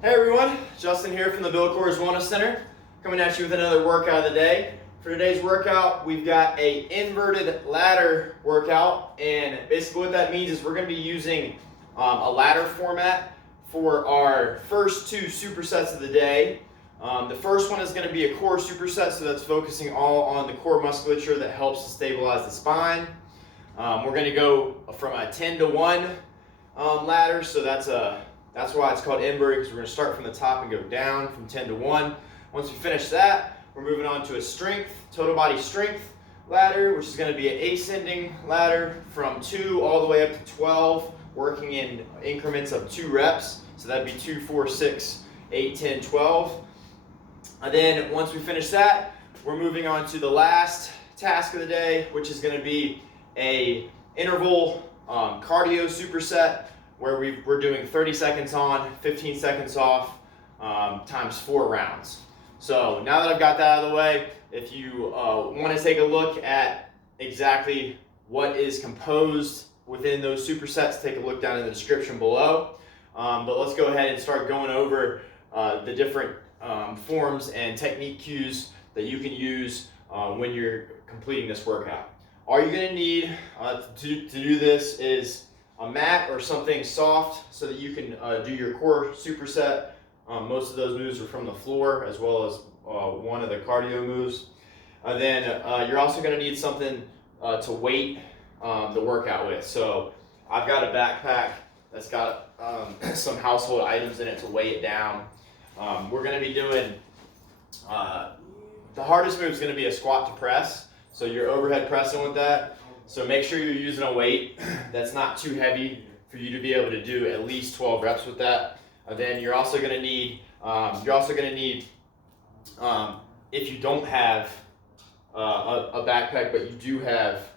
Hey everyone, Justin here from the Bill Coors Wellness Center, coming at you with another workout of the day. For today's workout, we've got a inverted ladder workout, and basically what that means is we're going to be using a ladder format for our first two supersets of the day. The first one is going to be a core superset, so that's focusing all on the core musculature that helps to stabilize the spine. We're going to go from a 10 to 1 ladder, so that's why it's called inverted, because we're going to start from the top and go down from 10 to 1. Once we finish that, we're moving on to a strength, total body strength ladder, which is going to be an ascending ladder from 2 all the way up to 12, working in increments of 2 reps. So that'd be 2, 4, 6, 8, 10, 12. And then once we finish that, we're moving on to the last task of the day, which is going to be a interval cardio superset, where we're doing 30 seconds on, 15 seconds off, times 4 rounds. So now that I've got that out of the way, if you want to take a look at exactly what is composed within those supersets, take a look down in the description below. But let's go ahead and start going over the different forms and technique cues that you can use when you're completing this workout. All you're going to need to do this is a mat or something soft so that you can do your core superset. Most of those moves are from the floor, as well as one of the cardio moves. And then you're also going to need something to weight the workout with. So I've got a backpack that's got some household items in it to weigh it down. We're going to be doing, the hardest move is going to be a squat to press. So you're overhead pressing with that. So make sure you're using a weight that's not too heavy for you to be able to do at least 12 reps with that. And then you're also going to need, if you don't have a backpack but you do have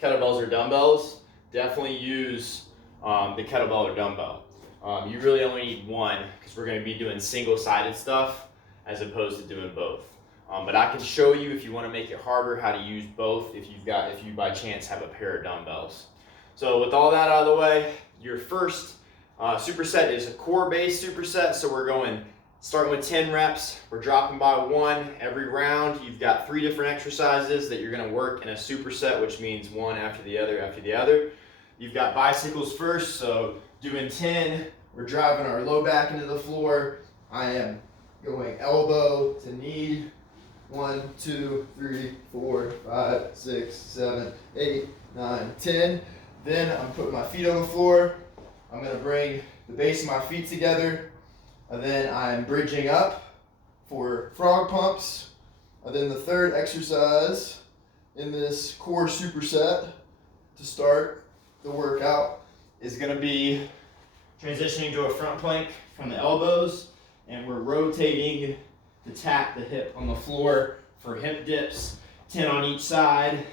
kettlebells or dumbbells, definitely use the kettlebell or dumbbell. You really only need one, because we're going to be doing single-sided stuff as opposed to doing both. But I can show you, if you want to make it harder, how to use both if you by chance have a pair of dumbbells. So with all that out of the way, your first superset is a core-based superset. So we're starting with 10 reps. We're dropping by 1 every round. You've got 3 different exercises that you're going to work in a superset, which means one after the other after the other. You've got bicycles first, so doing 10, we're driving our low back into the floor. I am going elbow to knee. 1, 2, 3, 4, 5, 6, 7, 8, 9, 10. Then I'm putting my feet on the floor. I'm going to bring the base of my feet together. And then I'm bridging up for frog pumps. And then the third exercise in this core superset to start the workout is going to be transitioning to a front plank from the elbows. And we're rotating to tap the hip on the floor for hip dips, 10 on each side.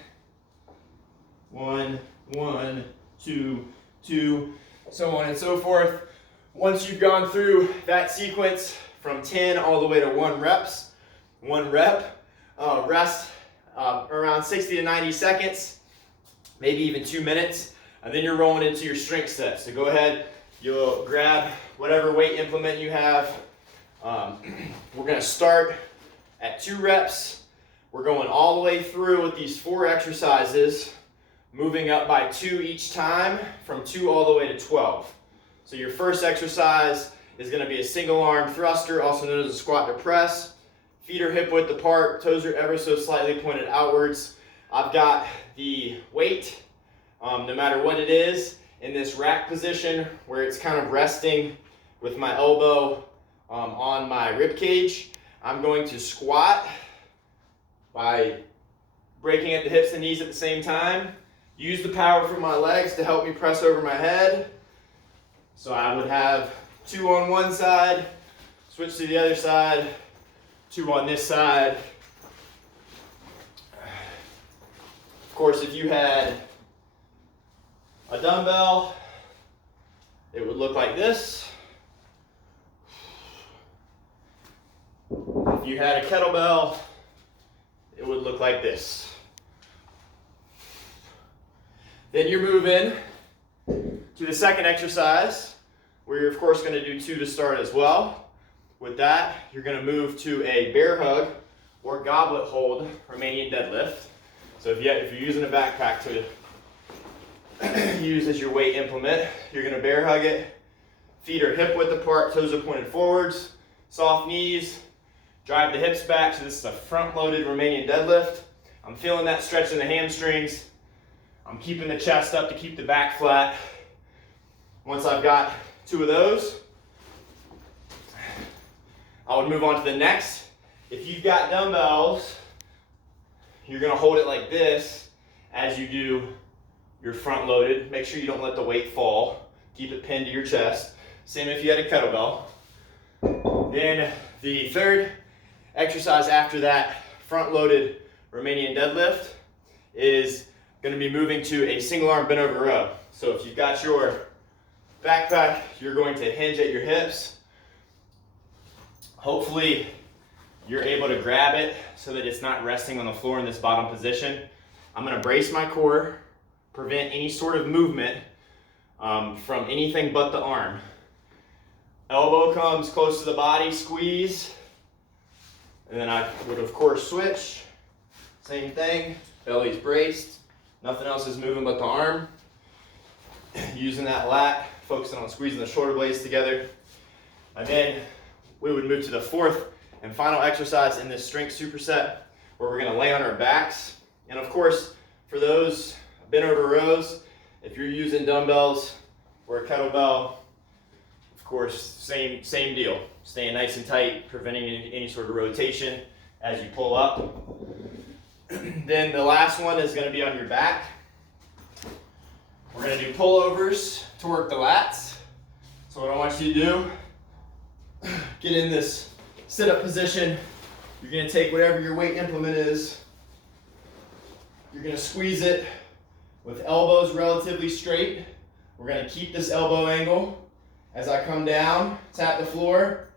1, 1, 2, 2, so on and so forth. Once you've gone through that sequence from 10 all the way to 1 rep, rest around 60 to 90 seconds, maybe even 2 minutes, and then you're rolling into your strength set. So go ahead, you'll grab whatever weight implement you have. We're going to start at 2 reps. We're going all the way through with these 4 exercises, moving up by 2 each time from 2 all the way to 12. So your first exercise is going to be a single arm thruster, also known as a squat to press. Feet are hip width apart, toes are ever so slightly pointed outwards. I've got the weight, no matter what it is, in this rack position where it's kind of resting with my elbow on my rib cage. I'm going to squat by breaking at the hips and knees at the same time. Use the power from my legs to help me press over my head. So I would have 2 on one side, switch to the other side, 2 on this side. Of course, if you had a dumbbell, it would look like this. If you had a kettlebell, it would look like this. Then you're moving to the second exercise, where you're of course going to do 2 to start as well. With that, you're gonna move to a bear hug or goblet hold Romanian deadlift. So if you're using a backpack to use as your weight implement, you're gonna bear hug it. Feet are hip width apart, toes are pointed forwards, soft knees, drive the hips back. So this is a front loaded Romanian deadlift. I'm feeling that stretch in the hamstrings. I'm keeping the chest up to keep the back flat. Once I've got 2 of those, I would move on to the next. If you've got dumbbells, you're gonna hold it like this as you do your front loaded. Make sure you don't let the weight fall. Keep it pinned to your chest. Same if you had a kettlebell. Then the third exercise after that front loaded Romanian deadlift is gonna be moving to a single arm bent over row. So if you've got your backpack, you're going to hinge at your hips. Hopefully you're able to grab it so that it's not resting on the floor in this bottom position. I'm gonna brace my core, prevent any sort of movement from anything but the arm. Elbow comes close to the body, squeeze. And then I would of course switch. Same thing, belly's braced. Nothing else is moving but the arm. Using that lat, focusing on squeezing the shoulder blades together. And then we would move to the fourth and final exercise in this strength superset, where we're gonna lay on our backs. And of course, for those bent over rows, if you're using dumbbells or a kettlebell, of course, same deal. Staying nice and tight, preventing any sort of rotation as you pull up. Then the last one is gonna be on your back. We're gonna do pullovers to work the lats. So what I want you to do, get in this sit-up position. You're gonna take whatever your weight implement is. You're gonna squeeze it with elbows relatively straight. We're gonna keep this elbow angle. As I come down, tap the floor,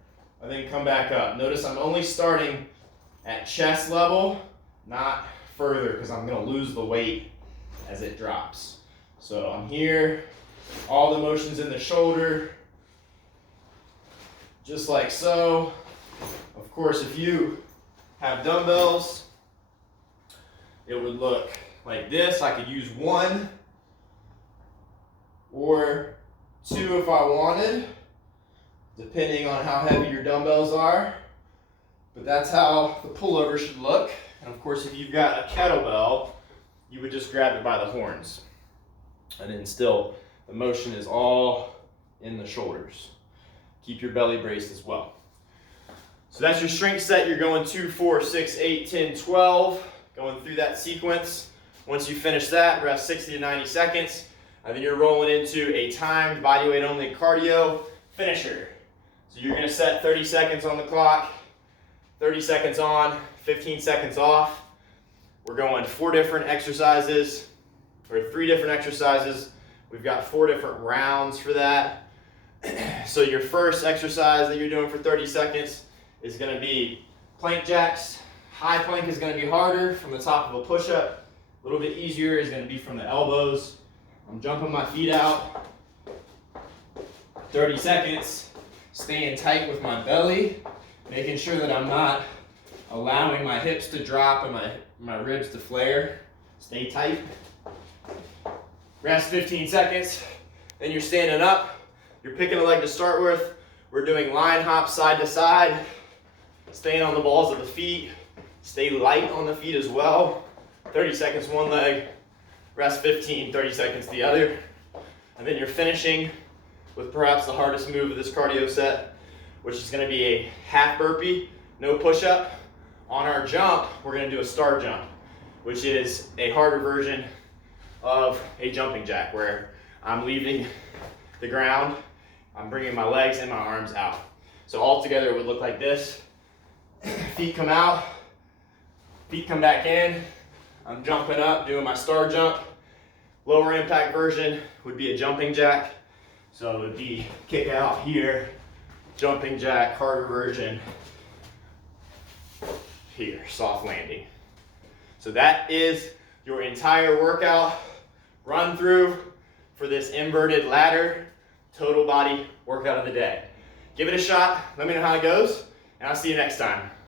and then come back up. Notice I'm only starting at chest level, not further, because I'm gonna lose the weight as it drops. So I'm here, all the motion's in the shoulder, just like so. Of course, if you have dumbbells, it would look like this. I could use 1 or 2 if I wanted, depending on how heavy your dumbbells are. But that's how the pullover should look. And of course, if you've got a kettlebell, you would just grab it by the horns. And then still, the motion is all in the shoulders. Keep your belly braced as well. So that's your strength set. You're going 2, 4, 6, 8, 10, 12, going through that sequence. Once you finish that, rest 60 to 90 seconds, and then you're rolling into a timed body weight only cardio finisher. So you're gonna set 30 seconds on the clock, 30 seconds on, 15 seconds off. We're going 4 different exercises, or 3 different exercises. We've got 4 different rounds for that. So your first exercise that you're doing for 30 seconds is gonna be plank jacks. High plank is gonna be harder from the top of a push-up. A little bit easier is gonna be from the elbows. I'm jumping my feet out. 30 seconds, staying tight with my belly, making sure that I'm not allowing my hips to drop and my ribs to flare. Stay tight. Rest 15 seconds, then you're standing up. You're picking a leg to start with. We're doing line hops side to side, staying on the balls of the feet. Stay light on the feet as well. 30 seconds one leg, rest 15, 30 seconds the other. And then you're finishing with perhaps the hardest move of this cardio set, which is gonna be a half burpee, no push-up. On our jump, we're gonna do a star jump, which is a harder version of a jumping jack, where I'm leaving the ground, I'm bringing my legs and my arms out. So all together it would look like this. Feet come out, feet come back in. I'm jumping up, doing my star jump. Lower impact version would be a jumping jack. So it would be kick out here, jumping jack, harder version here, soft landing. So that is your entire workout run through for this inverted ladder total body workout of the day. Give it a shot. Let me know how it goes, and I'll see you next time.